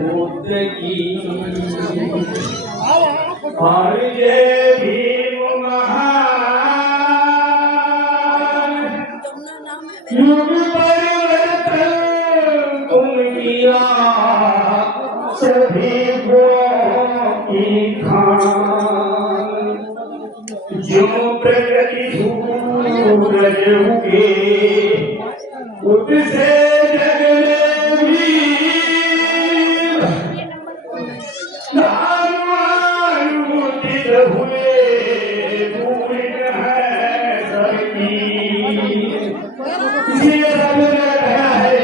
बुद्ध की और ये भीम महान युग परिवर्तन तुम किया सभी की खान जो प्रकृति सूरज उगे उससे जग में नानुदित हुए पूर्ण है सबकी ये सब रहा है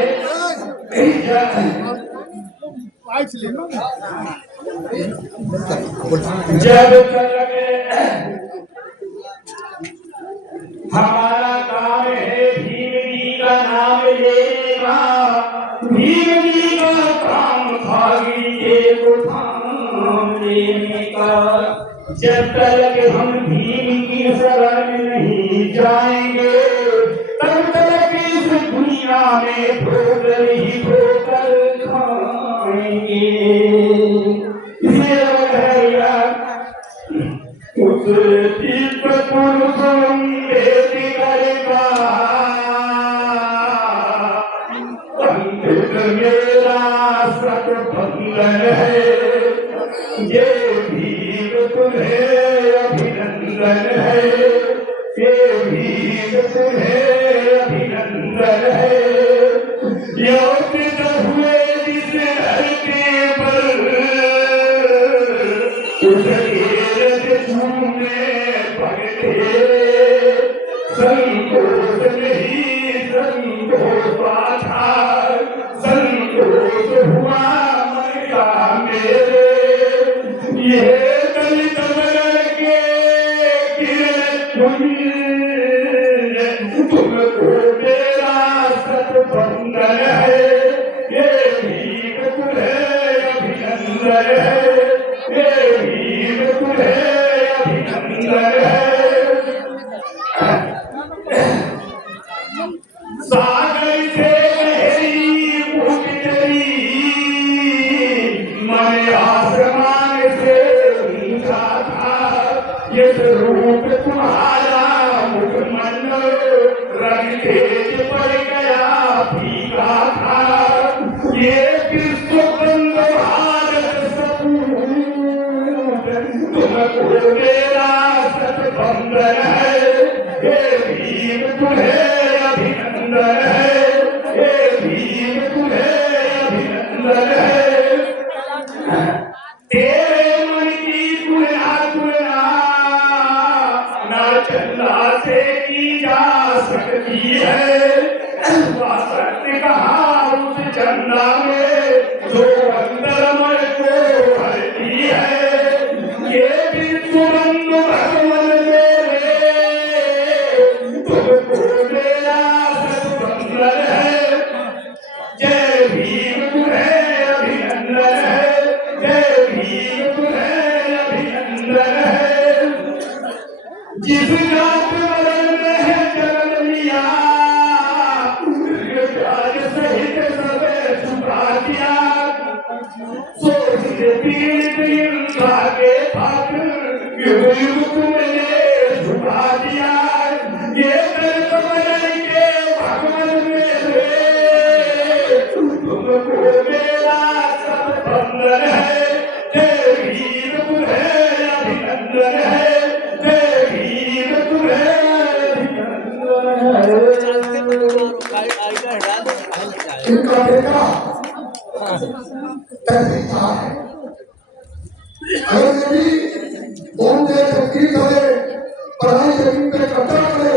जब तक हमारा काम है भीम जी का नाम लेना भीम जी का काम था गीते को थाम लेने का जब तक हम भीम की शरण नहीं जाएंगे तब तक इस दुनिया में ठोकर ही ठोकर खाएंगे उस चित्त पुरुषों मेरा सतबंधन है ये भीम तुम्हें अभिनंदन है ये भीम तुम्हें अभिनंदन है योगित हुए जिस हर के पर संतोष नहीं संतोष पाछा संतोष हुआ मन का मेरे ये दलित वर्ग के तुमको मेरा सतबंधन है ये भीम तुम्हें अभिनंदन है ये भीम तुम्हें अभिनंदन है सागर से मन आसमान से ऊंचा था ये रूप तुम्हारा मुखमंडल रंग तेज पड़ गया फीका था ये विश्व बंद भारत सपूत तुमको मेरा सतबंधन है ये भीम तुम्हें अभिनंदन है ये भीम तुम्हें अभिनंदन है तेरे मन की तुलना ना चंदा से की जा सकती है सत्य कहा उस चंदा में जो अंदर मन को भरती है ये विश्व बंधु भगवान मेरे तुमको मेरा सतबंधन है जय भीम तुम्हें अभिनंदन है जय भीम तुम्हें अभिनंदन है जिस जात वर्ण में है जन्म लिया सहित सबे छुपा दिया सोच पीड़ित इंद्रा के पाक युग युग तुमने छुपा दिया ये दर्द बदल के भगवान मेरे तुमको मेरा सतबंधन है जय भीम तुम्हें अभिनंदन है जय भीम तुम्हें इनका बेटा तहसीलदार है अगर ये भी बोलते तकलीफ करे पढ़ाई जमीन पे कब्जा करे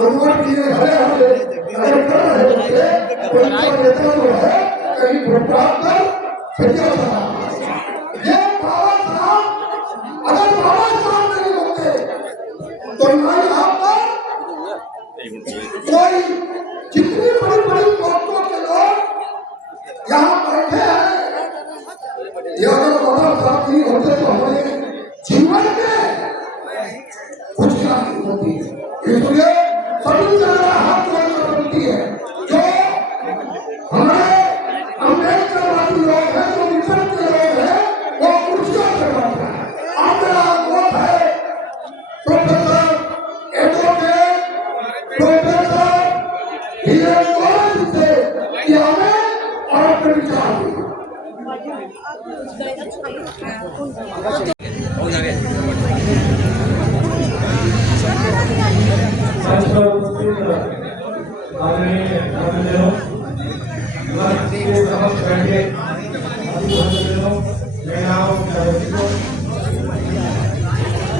अनुमान किए हरे हरे अगर कर रहे होते तो इनका नेता जो है कहीं भोपाल पर फिर ये बाबा साहब अगर बाबा साहब नहीं होते तो ना यहाँ पर कोई जितनी बड़ी बड़ी पोस्टों के लोग यहाँ बैठे हैं ये अगर बाबा साहब नहीं होते तो हमारे जीवन में कुछ नहीं होती है। इसलिए सभी से मेरा हाथ जोड़कर विनती है, जो हमारे अम्बेडकरवादी लोग हैं, जो मिशन के लोग हैं, वो कुर्सियों से बैठे हैं। अब मेरा अनुरोध है professor advocate professor Dhirendra Goyal ji से कि हमें और अपने विचार दें।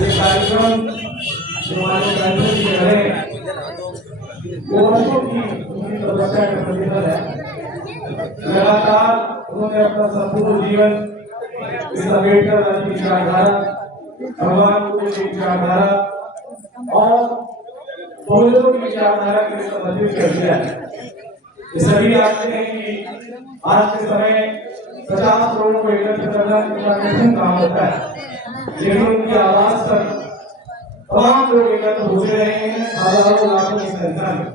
ये कार्यक्रम जो हमारे कार्यक्रम की है वो वर्षों की उनकी तपस्या का प्रतिफल है। लगातार उन्होंने अपना संपूर्ण जीवन इस अम्बेडकर वादी विचारधारा, भगवान बुद्ध की विचारधारा और बहुजनों की विचारधारा के लिए समर्पित कर दिया है। ये सभी जानते हैं कि आज के समय 50 करोड़ को एकत्र करना कितना कठिन काम होता है, लेकिन उनकी आवाज पर तमाम लोग एकत्र होते रहे हैं, हजारों लाखों की संख्या में।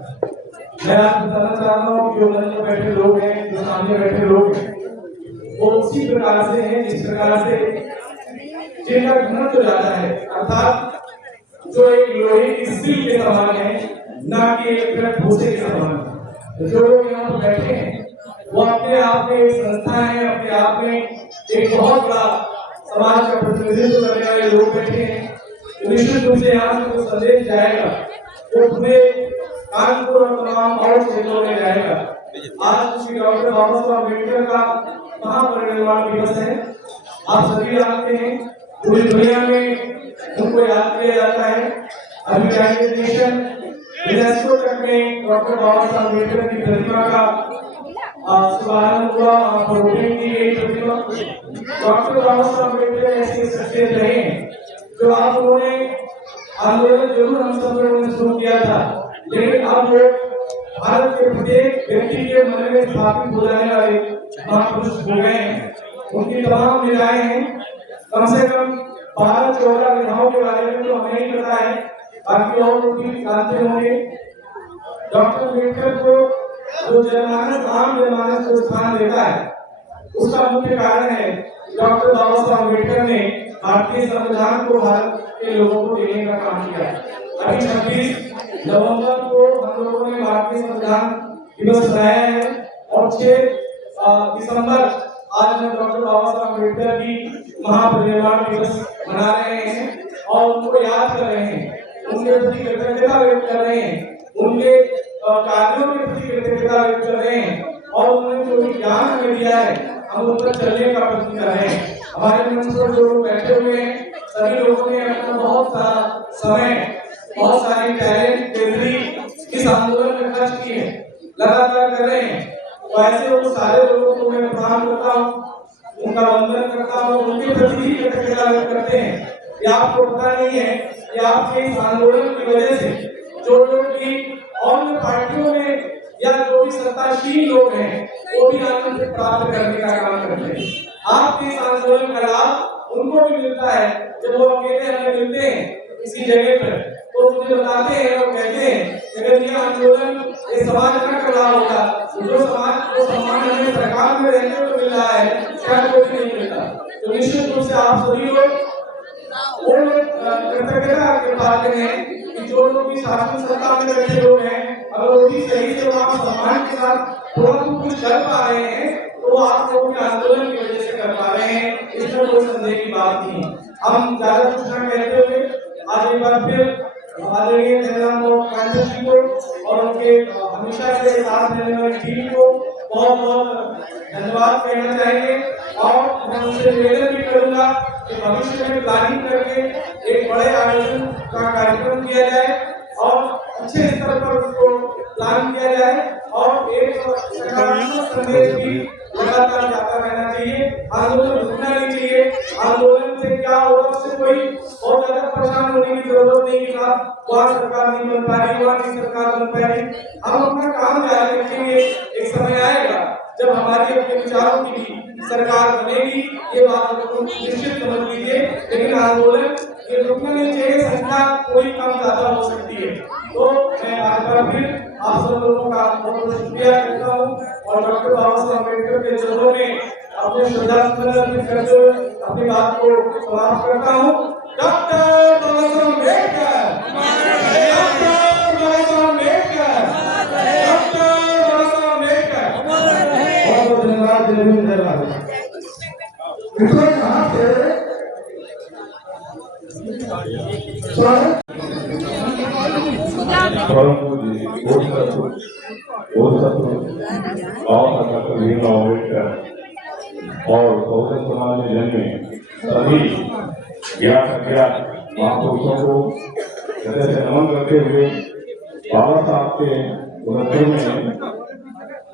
मैं आपको बताना चाहता हूँ कि जो मंच में बैठे लोग हैं, जो सामने बैठे लोग हैं, वो उसी प्रकार से हैं जिस प्रकार से जिनका घनत्व ज्यादा है, अर्थात जो एक लोहे की स्टील के समान है, ना कि एक ट्रक भूसे के समान। तो जो लोग यहाँ पर बैठे हैं वो अपने आप में एक संस्था है, अपने आप में एक बहुत बड़ा समाज का प्रतिनिधित्व करने वाले लोग बैठे हैं। निश्चित रूप से यहाँ से जो संदेश जाएगा वो पूरे कानपुर और तमाम और क्षेत्रों में जाएगा। आज श्री डॉक्टर बाबा साहब अम्बेडकर का महापरिनिर्वाण दिवस है। आप सभी जानते हैं पूरी दुनिया में उनको याद किया जाता है। अभी यूनाइटेड नेशन यूनेस्को तक में डॉक्टर बाबा साहब अम्बेडकर की प्रतिमा का शुभारंभ हुआ, ओपनिंग की गई प्रतिमा। डॉक्टर बाबा साहब अम्बेडकर ऐसे शख्सियत रहे हैं जो आप लोगों ने आंदोलन जरूर हम सब लोगों ने शुरू किया था, लेकिन अब वो भारत के प्रत्येक व्यक्ति के मन में स्थापित हो जाने वाले महापुरुष हो गए हैं। उनकी तमाम विधाएं हैं, कम से कम 12-14 विधाओं के बारे में तो हमें ही पता है, बाकी और लोग भी जानते होंगे। डॉक्टर अम्बेडकर को जो जनमानस आम जनमानस को स्थान देता है, उसका मुख्य कारण है डॉक्टर बाबा साहब अम्बेडकर ने भारतीय संविधान को भारत के लोगों को देने का काम किया। अभी 26 नवंबर को हम लोगों ने भारतीय संविधान दिवस मनाया है और 6 दिसंबर आज हम डॉक्टर बाबा साहब अम्बेडकर की महापरिनिर्वाण दिवस मना रहे हैं और उनको याद कर रहे हैं, उनके प्रति कृतज्ञता व्यक्त कर रहे हैं, उनके कार्यों के प्रति कृतज्ञता व्यक्त कर रहे हैं और उन्होंने जो भी ज्ञान हमें दिया है हम उन पर चलने का प्रयत्न कर रहे हैं। हमारे मंच पर जो लोग बैठे हुए हैं सभी लोगों ने अपना बहुत सारा समय, बहुत सारी टैलेंट, बिजली इस आंदोलन में खर्च की है, लगातार कर रहे हैं। तो ऐसे वो सारे लोगों को मैं प्रणाम करता हूँ, उनका वंदन करता हूँ, उनके प्रति भी कृतज्ञता व्यक्त करते हैं। ये आपको पता नहीं है कि आपके इस आंदोलन की वजह से जो लोग भी अन्य पार्टियों में या जो भी सत्ताशील लोग हैं वो भी आनंद प्राप्त करने का काम करते हैं। आपके इस आंदोलन का लाभ उनको भी मिलता है। जब वो अकेले हमें मिलते हैं किसी जगह पर तो मुझे बताते हैं और कहते हैं अगर ये आंदोलन ये समाज न कर रहा होता, जो समाज को सम्मान हमें सरकार में रहने को मिल रहा है शायद कोई नहीं मिलता। तो निश्चित रूप से आप सभी लोग वो लोग कृतज्ञता के पात्र हैं कि जो लोग भी शासन सत्ता में बैठे लोग हैं, अगर वो भी सही से वहाँ सम्मान के साथ थोड़ा तो कुछ कर पा रहे हैं तो वो आप लोगों के आंदोलन की वजह से कर पा रहे हैं, इसमें कोई संदेह की बात नहीं। हम ज्यादा कुछ न कहते हुए आज एक बार फिर आदरणीय जयराम जी को और उनके हमेशा से साथ रहने वाली टीम को बहुत बहुत धन्यवाद कहना चाहेंगे और मैं उनसे निवेदन भी करूंगा कि भविष्य में प्लानिंग करके एक बड़े आयोजन का कार्यक्रम किया जाए और अच्छे स्तर पर उसको प्लान किया जाए और एक सकारात्मक संदेश भी लगातार जाता रहना चाहिए। आंदोलन रुकना नहीं चाहिए। आंदोलन से क्या होगा, उससे कोई बहुत ज्यादा परेशान होने की जरूरत नहीं है। वहाँ सरकार नहीं बन पा रही, वहाँ की सरकार बन पा रही, हम अपना काम जारी रखेंगे। एक समय आएगा जब हमारी अपने विचारों की भी सरकार बनेगी, ये बात को निश्चित समझ लीजिए। लेकिन आंदोलन ये रुकना नहीं चाहिए, संख्या कोई कम ज्यादा हो सकती है। तो मैं आज बार फिर आप सब लोगों का बहुत बहुत शुक्रिया करता हूँ और डॉक्टर बाबा साहब अम्बेडकर के चरणों में अपने श्रद्धांजलि अर्पित करते हुए अपनी बात को समाप्त करता हूँ। डॉक्टर बाबा साहब अम्बेडकर, डॉक्टर बाबा साहब अम्बेडकर, डॉक्टर बाबा साहब अम्बेडकर। बहुत बहुत धन्यवाद। धन्यवाद। इतना कहाँ थे परम पूज्य और बहुजन समाज में जन्मे सभी ज्ञात अज्ञात महापुरुषों को हृदय से नमन करते हुए बाबा साहब के उन्नति में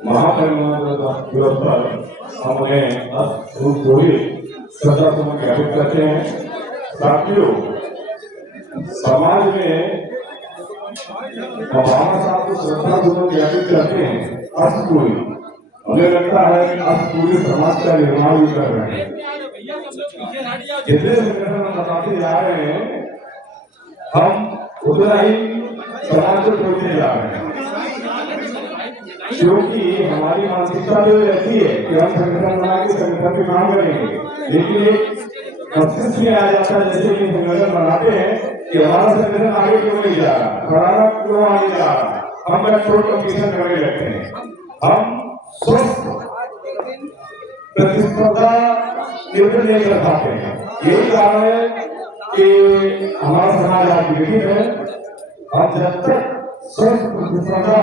महापरिनिर्वाण दिवस पर हम उन्हें श्रद्धा सुमन ज्ञापित करते हैं। साथियों, समाज में बाबा साहब को श्रद्धा सुमन ज्ञापित करते हैं अस्तपूरी, हमें लगता है कि अस्तपूरी समाज का निर्माण भी कर रहे हैं। जितने संगठन हम बताते जा रहे हैं हम उतना ही समाज को तोड़ते जा रहे हैं, क्योंकि हमारी मानसिकता तो रहती है कि हम संगठन बना के संगठन पे काम करेंगे, लेकिन एक मस्तिष्क में आ जाता है जैसे कि संगठन बनाते हैं कि हमारा संगठन आगे क्यों नहीं जा रहा, फलाना क्यों आगे जा रहा, हम कंट्रोल कंपटीशन करने लगते हैं। हम स्वस्थ प्रतिस्पर्धा निर्णय नहीं कर पाते हैं। यही कारण है कि हमारा समाज आज विकसित है। हम जब तक स्वस्थ प्रतिस्पर्धा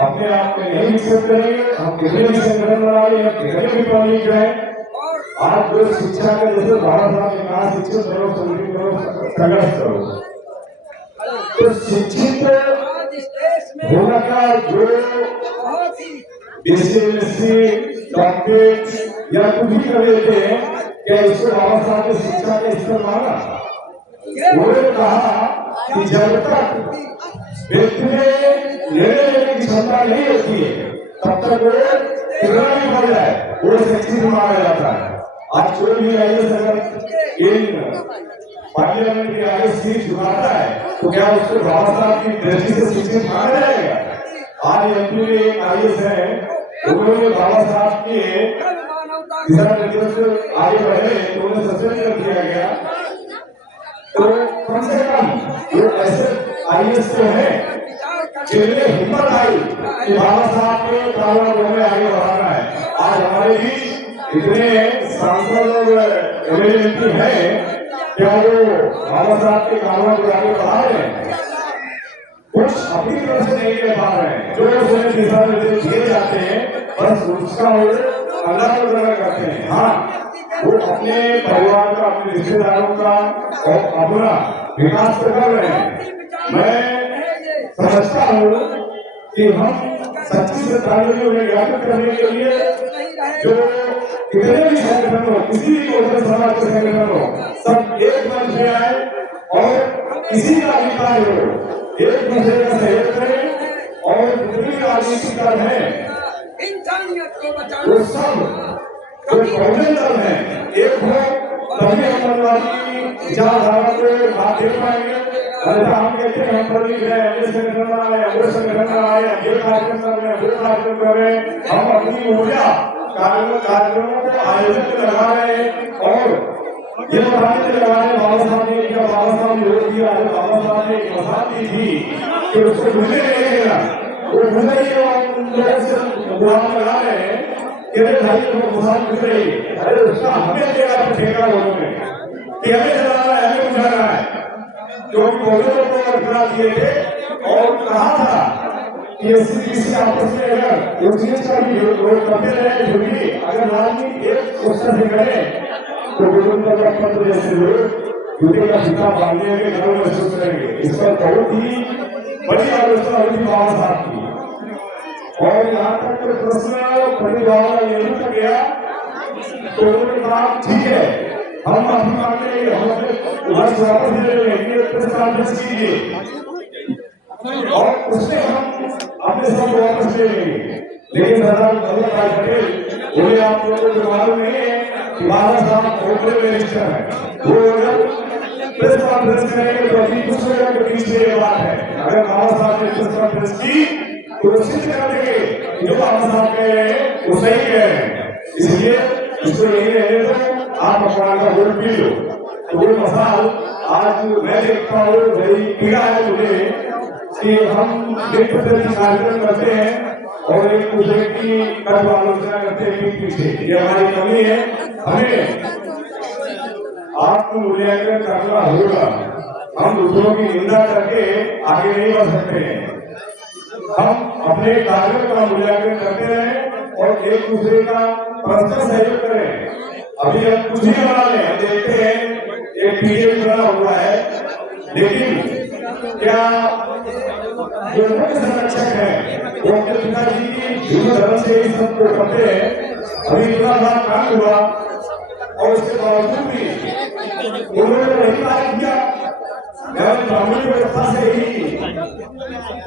अपने आप में नहीं विकसित करेंगे, हम कितने भी संगठन बनाए या कितने भी पढ़ जाए, आज जो शिक्षा का जैसे भारत साहब ने कहा शिक्षित करो, संगठित करो, संघर्ष करो, तो शिक्षित होना का जो डॉक्टरेट या कुछ भी कर लेते हैं, क्या इसको बाबा साहब ने शिक्षा का स्तर माना? उन्होंने कहा कि जब तक व्यक्ति में निर्णय लेने की क्षमता नहीं होती है तब तक वो कितना भी बढ़ जाए वो शिक्षित माना जाता है। आज कोई भी आईएएस अगर इन पार्लियामेंट के आगे सीट झुकाता है तो क्या उसको बाबा साहब की दृष्टि से शिक्षित माना जाएगा? आज एमपी में एक आईएएस है, उन्होंने बाबा साहब के दिशा निर्देश से आगे बढ़े तो उन्हें सस्पेंड कर दिया गया। तो कम से कम वो ऐसे आईएएस तो है जिन्हें हिम्मत आई कि बाबा साहब के कानून में आगे बढ़ाना है। आज हमारे भी इतने सांसद और एमएलए हैं, क्या वो बाबा साहब के कानून को आगे बढ़ा रहे हैं? कुछ अपनी तरफ से नहीं ले पा रहे हैं। जो उन्हें दिशा निर्देश दिए जाते हैं बस उसका अल्लाह करते हैं। हाँ, वो अपने परिवार का, अपने रिश्तेदारों का और अपना विकास कर रहे हैं। मैं समझता हूँ कि हम सच्ची श्रद्धांजलि उन्हें ज्ञापित करने के लिए जो कितने भी संगठन हो, किसी भी समाज के संगठन हो, सब एक मंच में आए और किसी का अधिकार हो एक दूसरे का सहयोग करें और जितनी राजनीतिक दल है वो सब जो बहुजन दल है एक हो, तभी हम मनवादी विचारधारा को बात देख पाएंगे। अन्यथा हम कहते हैं हम प्रदीप है, ये संगठन बनाए, वो संगठन बनाए, ये कार्यक्रम कर रहे हैं, वो कार्यक्रम कर रहे हैं, हम अपनी ऊर्जा कार्यक्रमों को आयोजित लगा रहे हैं और ये बताने के लगा रहे बाबा साहब ने क्या बाबा साहब ने योग दिया है, बाबा साहब ने एक मसाल दी थी कि उसको भूलने नहीं देना, वो भूले ही लोगों से गुहार लगा रहे हैं कि अरे भाई लोग मसाल भूल रही है, अरे उसका हमें देगा ठेका लोगों में कि हमें चलाना है, हमें बुझाना है, क्योंकि बहुजनों को गिरा दिए थे और कहा था कि किसी आपस में अगर उस चीज का भी लोग करते रहे क्योंकि अगर राजनीति एक क्वेश्चन से करें तो बुजुर्ग पत्र जैसे लोग जूते का फीता बांधने में गर्व महसूस करेंगे। इस पर बहुत ही बड़ी आलोचना हुई थी बाबा साहब की और यहाँ तक के प्रश्न प्रतिभाग नेहरू तक गया तो उन्होंने कहा ठीक है हम माफी मांगते हैं, हम अपने वापस ले लेंगे और उससे हम अपने सब वापस ले लेंगे। लेकिन सरदार वल्लभ भाई पटेल उन्हें आप लोगों को मालूम नहीं है कि बाबा साहब खोखले में रिश्ता है, वो अगर प्रेस कॉन्फ्रेंस करेंगे तो अभी कुछ लोगों के बीच में ये बात है, अगर बाबा साहब ने प्रेस कॉन्फ्रेंस की तो वो सिद्ध कर देंगे जो बाबा साहब कह रहे हैं वो सही कह रहे हैं। इसलिए इसको यही रहने दो, आप भगवान का वोट पी लो। तो वो मसाल आज मैं देखता हूँ बड़ी पीड़ा है मुझे कि हम एक कार्यक्रम करते हैं और एक दूसरे की कर्म आलोचना करते हैं पीठ पीछे, ये हमारी कमी है। हमें आत्ममूल्यांकन करना होगा, हम दूसरों की निंदा करके आगे नहीं बढ़ सकते हैं। हम अपने कार्यों का मूल्यांकन करते रहें और एक दूसरे का परस्पर सहयोग करें। अभी हम कुछ ही बना लें, हम देखते हैं एक बीजेपी बना हुआ है, लेकिन क्या जो मुख्य संरक्षक है वो अपने पिताजी की हिंदू धर्म से ही सबको करते हैं। अभी इतना बड़ा कांड हुआ और उसके बावजूद भी उन्होंने वही कार्य किया, ब्राह्मणी व्यवस्था से ही।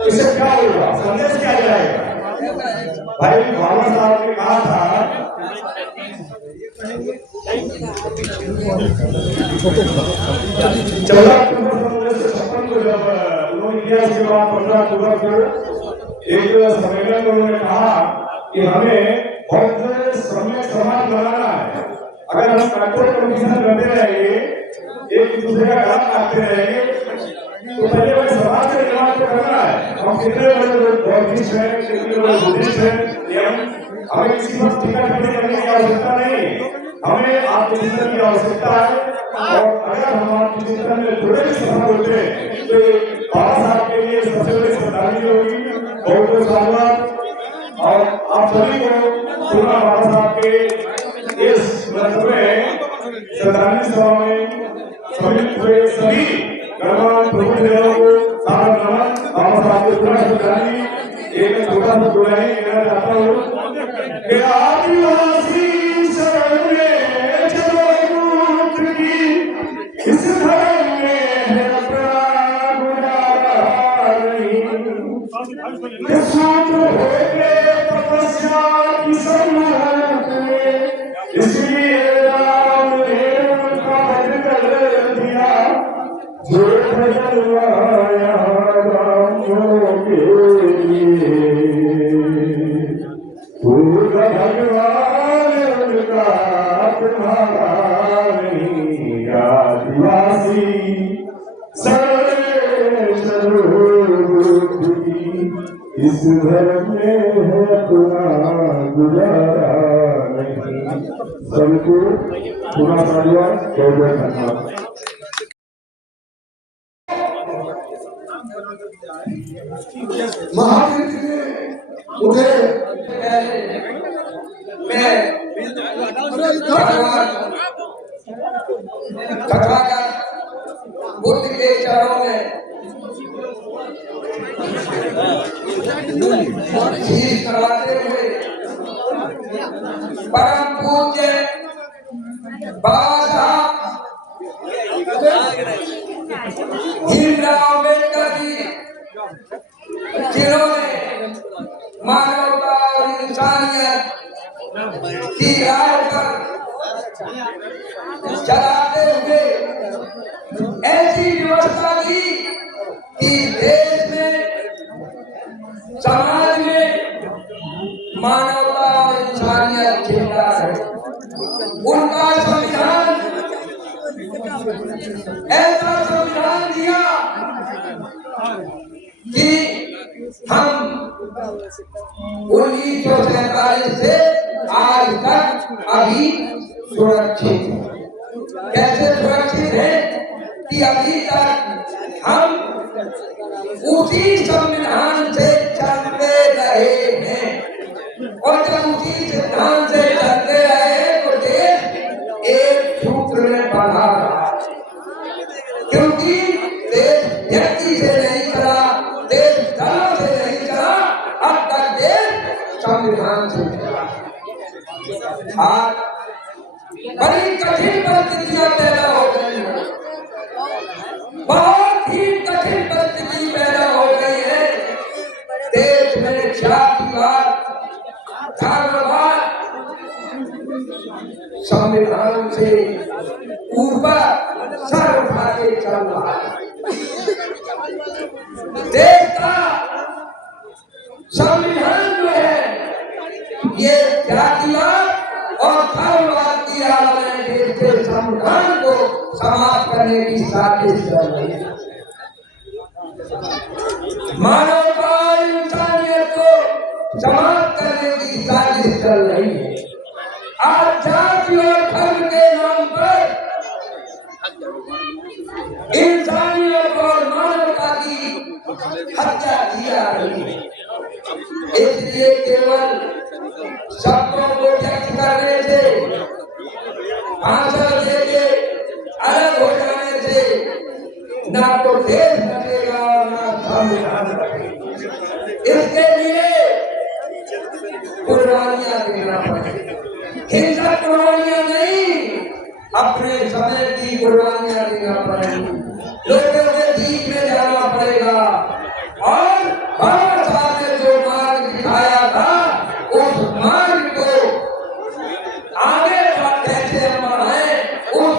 इससे क्या होगा, संदेश क्या जाएगा? भाई बाबा साहब ने कहा था 14 अक्टूबर 1956 को जब उन्होंने किया, इसके बाद 15 अक्टूबर को एक सम्मेलन में उन्होंने कहा कि हमें बहुत सम्यक समाज बनाना है। अगर हम कठोर कमीशन करते रहेंगे, एक दूसरे का गला काटते रहेंगे, तो पहले वाले समाज का निर्माण तो करना है। हम कितने बड़े बौद्धिस्ट हैं, कितने बड़े बुद्धिस्ट हैं, हमें किसी पर टीका करने की आवश्यकता नहीं, हमें आत्मचिंतन की आवश्यकता है। और अगर हम आत्मचिंतन में थोड़े भी सफल होते हैं तो बाबा साहब के लिए सबसे बड़ी श्रद्धांजलि होगी। बहुत बहुत धन्यवाद। और आप सभी को पूरा बाबा साहब के इस मंच में श्रद्धांजलि सभा में सभी गणमान्य प्रमुखों को सादर नमन। बाबा साहब को पूरा श्रद्धांजलि। एक छोटा सा दोहराई कहना चाहता हूँ कि आदिवासी शरण में चलो मुक्त की, इस धर्म में है अपना गुजारा नहीं। सूत्र होके तपस्या की सम्मत में, इसलिए राम ने उनका वध कर दिया। जो भजन आया रामों के लिए, पूरा भगवान उनका तुम्हारा नहीं। आदिवासी शरण इस धर्म में है अपना गुजारा नहीं। सबको पुनः धन्यवाद, बहुत बहुत धन्यवाद। महावीर जी ने मुझे मैं तथागत बुद्ध के चरणों में शीश नवाते हुए परम पूज्य बाबा साहब भीमराव अम्बेडकर जी, जिन्होंने मानवता और इंसानियत की राह पर चलाते हुए ऐसी व्यवस्था की कि देश में, समाज में मानवता और इंसानियत जिंदा है। उनका संविधान ऐसा संविधान दिया कि हम 1947 से आज तक अभी सुरक्षित हैं। कैसे सुरक्षित है कि अभी तक हम उसी संविधान से चलते रहे हैं। और जब उसी सिद्धांत से चलते रहे तो देश एक सूत्र में बंधा रहा, क्योंकि देश व्यक्ति से नहीं चला, देश धर्म से नहीं चला, अब तक देश संविधान से चला। आज बड़ी कठिन परिस्थितियां पैदा हो गई हैं, बहुत ही कठिन परिस्थिति पैदा हो गई है। देश में जातिवाद, धर्मवाद संविधान से ऊपर सर उठा के चल रहा है। देश का संविधान जो है ये जातिवाद और धर्मवाद की आड़ में देश के संविधान को समाप्त करने की साजिश चल रही है। मानवता और इंसानियत को समाप्त करने की साजिश चल रही है। आज जाति और धर्म के नाम पर इंसानियत और मानवता की हत्या की जा रही है। इसलिए केवल शब्दों को व्यक्त करने से, भाषण देके अलग हो जाने से ना तो देश बचेगा ना संविधान बचेगा। इसके लिए कुर्बानियां देना पड़ेगी। हिंसक कुर्बानियां नहीं, अपने समय की कुर्बानियां देना पड़ेगी। लोगों के बीच में जाना पड़ेगा और बाबा साहब ने जो मार्ग दिखाया था उस मार्ग को आगे कैसे हम बढ़ाएं, उस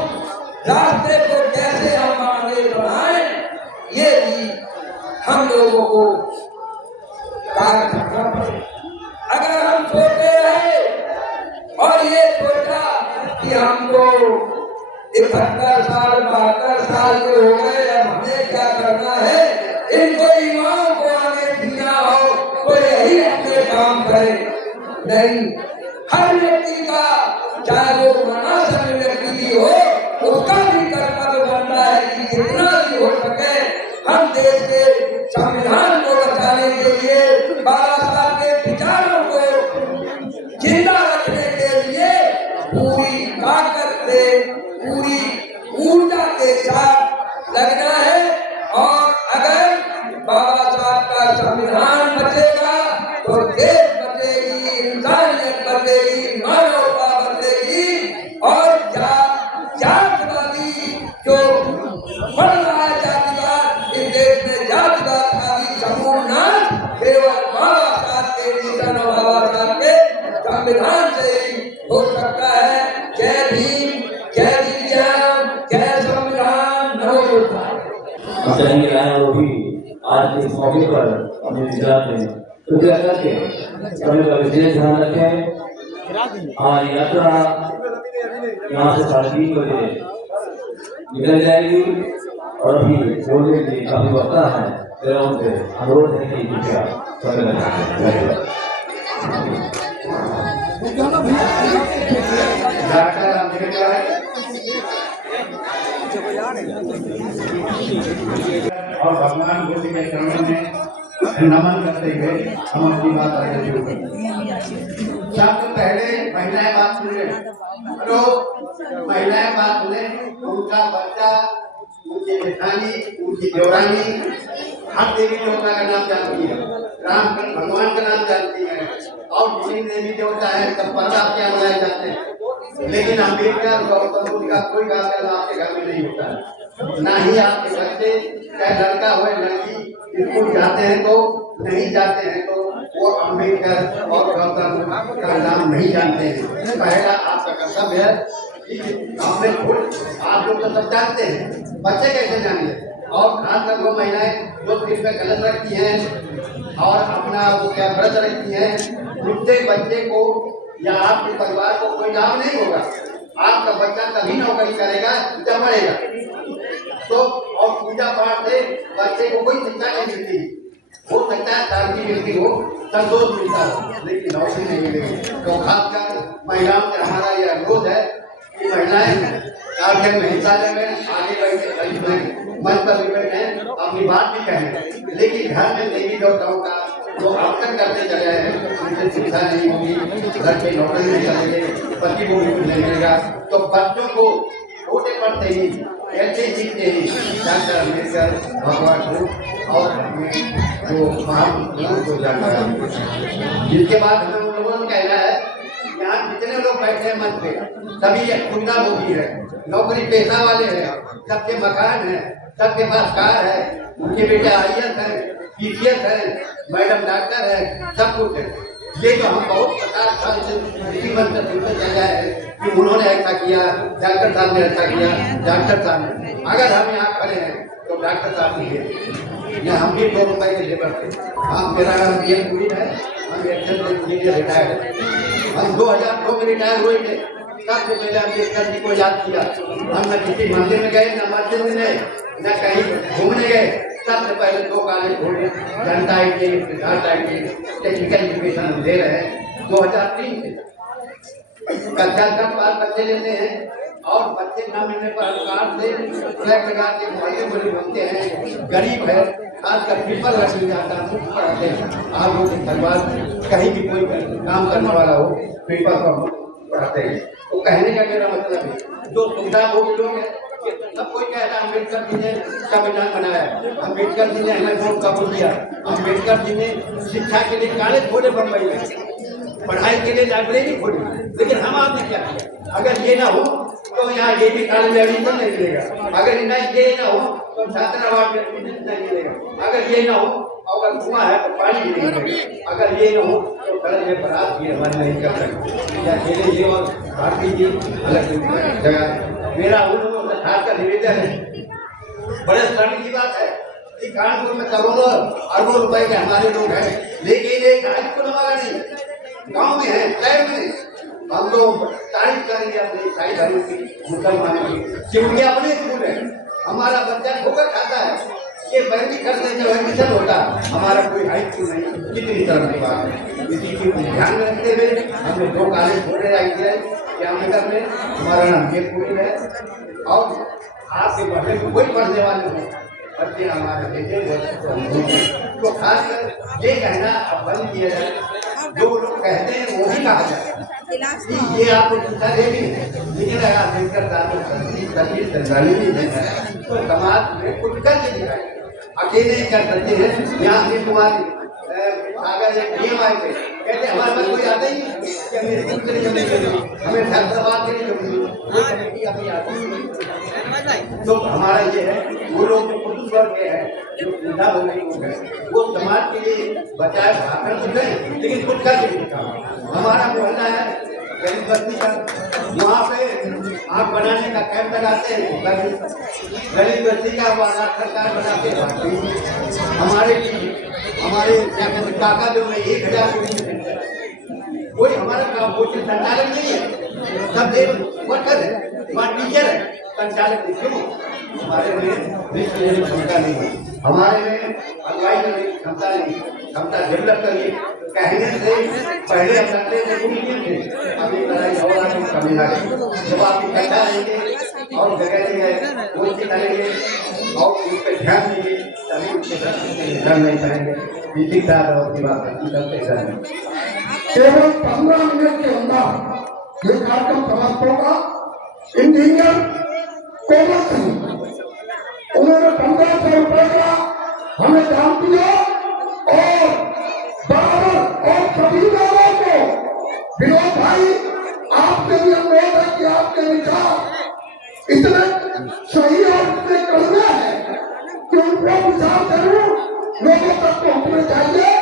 रास्ते को कैसे हम आगे बढ़ाएं, ये भी हम लोगों को कार्य करना पड़ेगा। अगर हम सोचते रहे और ये सोचा कि हमको 71 साल 72 साल के हो गए, अब हमें क्या करना है, इनको युवाओं को आगे जीना हो तो यही अपने काम करे। नहीं, हर व्यक्ति का, चाहे वो मनासम व्यक्ति भी हो, उसका भी कर्तव्य बनता है कि जितना भी हो सके हम देश के संविधान को बचाने के लिए, बाबा साहब के विचारों को जिंदा रखने के लिए पूरी ताकत से, पूरी ऊर्जा के साथ लगना है। और अगर बाबा साहब का संविधान बचेगा तो देश बचेगी, इंसानियत बचेगी, मानवता बचेगी। और जातिवादी जो बढ़ रहा है, जातिवाद, इस देश में जातिवाद का भी समूल नाश केवल बाबा साहब के मिशन और बाबा साहब के संविधान से ही हो सकता है। जय भीम, जय विज्ञान, जय संविधान, नमो बुद्धाय। वो भी आज के इस मौके पर अपने गुजरात में कृपया करके समय का विशेष ध्यान रखें। हमारी यात्रा यहाँ से 3:30 बजे निकल जाएगी और अभी बोलने के लिए काफी वक्त है। मेरा उनसे अनुरोध है कि कृपया समय लगाएं। और भगवान बुद्ध के चरणों में नमन करते हुए हम अपनी बात आगे शुरू करें। सबसे पहले महिलाएं बात सुने, तो महिलाएं बात सुने, उनका बच्चा, उनकी जेठानी, उनकी देवरानी हर देवी देवता का नाम जानती है, राम भगवान का नाम जानती है और जिन देवी देवता है तब पर्दा क्या मनाए जाते हैं। लेकिन अम्बेडकर गौतम बुद्ध का कोई कार्यक्रम आपके घर में नहीं होता है, ना ही आपके बच्चे, चाहे लड़का हो लड़की, स्कूल जाते हैं तो नहीं जाते हैं तो वो अम्बेडकर और गौतम बुद्ध का नाम नहीं जानते हैं। पहला आपका कर्तव्य है कि आपने खुद, आप लोग तो सब जानते हैं, बच्चे कैसे जानेंगे। और खासकर वो महिलाएं जो सिर पे कलश रखती हैं और अपना वो क्या व्रत रखती हैं, उनसे बच्चे को या आपके परिवार को कोई लाभ नहीं होगा। आपका बच्चा तभी नौकरी करेगा जब बढ़ेगा। तो और पूजा पाठ से बच्चे को कोई शिक्षा नहीं मिलती, हो सकता है शांति मिलती हो, संतोष मिलता हो, लेकिन नौकरी नहीं मिलेगी। तो खासकर महिलाओं से हमारा यह अनुरोध है कि महिलाएं कार्यक्रम में हिस्सा लें, आगे बैठे मंच पर भी बैठे, अपनी बात भी कहें, लेकिन घर में देवी देवताओं का जो अवसर करते चले हैं, उनसे शिक्षा नहीं होगी, घर की नौकरी नहीं चलेगी, पति को भी नहीं मिलेगा। तो बच्चों को छोटे पढ़ते ही ऐसे सीखते ही डॉक्टर अम्बेडकर, भगवान बुद्ध और जो महापुरुषों को जानना है। जिसके बाद हमें उन लोगों को कहना है, यहाँ जितने लोग बैठे हैं मंच पे सभी खुदा भोगी है, नौकरी पेशा वाले हैं, सबके मकान है, सबके पास कार है, उनके बेटे IAS है, PCS है, मैडम डॉक्टर है, सब कुछ है। ये तो हम बहुत 50 साल से इसी मंच पर सुनते चले आए हैं कि उन्होंने ऐसा किया, डॉक्टर साहब ने ऐसा किया, डॉक्टर साहब ने अगर हम यहाँ खड़े हैं तो डॉक्टर साहब नहीं है, हम भी 2 रुपए के लेबर थे। हम मेरा BA पूरी है, हम इंजीनियर रिटायर्ड है। हम 2002 में रिटायर हुए थे। सबसे पहले अम्बेडकर जी को याद किया। हम न किसी मंदिर में गए, न मस्जिद में गए, न कहीं घूमने गए। सबसे पहले 2 कॉलेज खोले, Janta IT, Siddharth IT, technical education दे रहे हैं 2003 से। कक्षा 10 बार बच्चे लेते हैं और बच्चे न मिलने पर सरकार से फ्लैग लगा के मोहल्ले बोले बनते हैं। गरीब है, खासकर पीपल रख जाता है, मुफ्त पढ़ाते हैं। आप लोग के परिवार कहीं भी कोई काम करने वाला हो, पीपल का पढ़ाते हैं। तो कहने का मेरा मतलब है, जो सुविधा वो लोग हैं, सब कोई कहता है अम्बेडकर जी ने संविधान बनाया, अम्बेडकर जी ने हमें वोट कबूल किया, अम्बेडकर जी ने शिक्षा के लिए कॉलेज खोले बम्बई में, पढ़ाई के लिए लाइब्रेरी खोली। लेकिन हम आपने क्या किया? अगर ये ना हो तो यहाँ ये भी कॉलेज में एडमिशन नहीं मिलेगा। अगर ये ना हो तो छात्र अवार्ड में एडमिशन नहीं मिलेगा। अगर ये ना हो, अगर कुआं है तो पानी भी नहीं मिलेगा। अगर ये ना हो तो कल में बरात भी हमारे नहीं कर सकते। या खेले ये और भारतीय जी अलग जगह। मेरा उन सरकार का निवेदन है, बड़े शर्म की बात है कि कानपुर में करोड़ों अरबों रुपए के हमारे लोग हैं, लेकिन एक हाई स्कूल हमारा नहीं, गाँव में है, शहर में। हम लोग तारीफ करेंगे अपने ईसाई धर्म की, मुसलमानों की, क्योंकि अपने स्कूल है। हमारा बच्चा ठोकर खाता है, ये पैरवी करने जब एडमिशन होता, हमारा कोई हाई स्कूल नहीं। कितनी तरह की बात है। इसी की ध्यान में रखते हुए हमने 2 कॉलेज खोले ITI जामनगर में, हमारा नाम जेपुरी है। और आपके बच्चे को कोई पढ़ने वाले नहीं, बच्चे हमारे बेटे तो खासकर ये कहना अब बंद किया जाए, जो लोग कहते हैं वो भी कहा जाए। ये आपको शिक्षा देगी, लेकिन अगर अम्बेडकर साहब तो समाज में कुछ करके दिखाए, अकेले कर सकते हैं। यहाँ से तुम्हारी अगर एक नियम आए थे, कहते हमारे पास कोई आता ही नहीं कि हमें सिंह के लिए जमीन देनी, हमें फैसलाबाद के लिए जमीन, वो कमेटी अभी आती है। तो हमारा ये है, वो लोग जो पुरुष वर्ग के हैं, जो सुविधा हो गई हो गए, वो समाज के लिए बचाए भाषण तो गए, लेकिन कुछ कर नहीं दिखा। हमारा मोहल्ला है गरीब बस्ती का, वहाँ पे आग बनाने का कैंप लगाते हैं, गरीब बस्ती का वो अनाथ सरकार बनाते हैं। हमारे क्या कहते काका जो में 1000 कोई हमारा कोचिंग संचालक नहीं है, सब देव वर्कर है, वहाँ टीचर है, संचालक नहीं। क्यों? हमारे में रिस्क लेने की क्षमता नहीं है, हमारे में अगुवाई करने की क्षमता नहीं, क्षमता डेवलप करिए। कहने से पहले हम करते थे थे, अभी लड़ाई झगड़ा की कमी ना रही। जब आप इकट्ठा रहेंगे और जगह जगह कोशिश करेंगे और उस पर ध्यान देंगे, तभी उसके ध्यान नहीं करेंगे। इसी तरह और की बात करते हैं। केवल 15 मिनट के अंदर ये कार्यक्रम समाप्त होगा। इंजीनियर कोमल सिंह, उन्होंने 1500 रुपए का हमें दान दिया और बराबर और सभी लोगों को विनोद भाई आपके लिए अनुरोध है कि आपके विचार इतने सही और इतने कड़वे हैं कि उनको विचार जरूर लोगों तक पहुंचने चाहिए।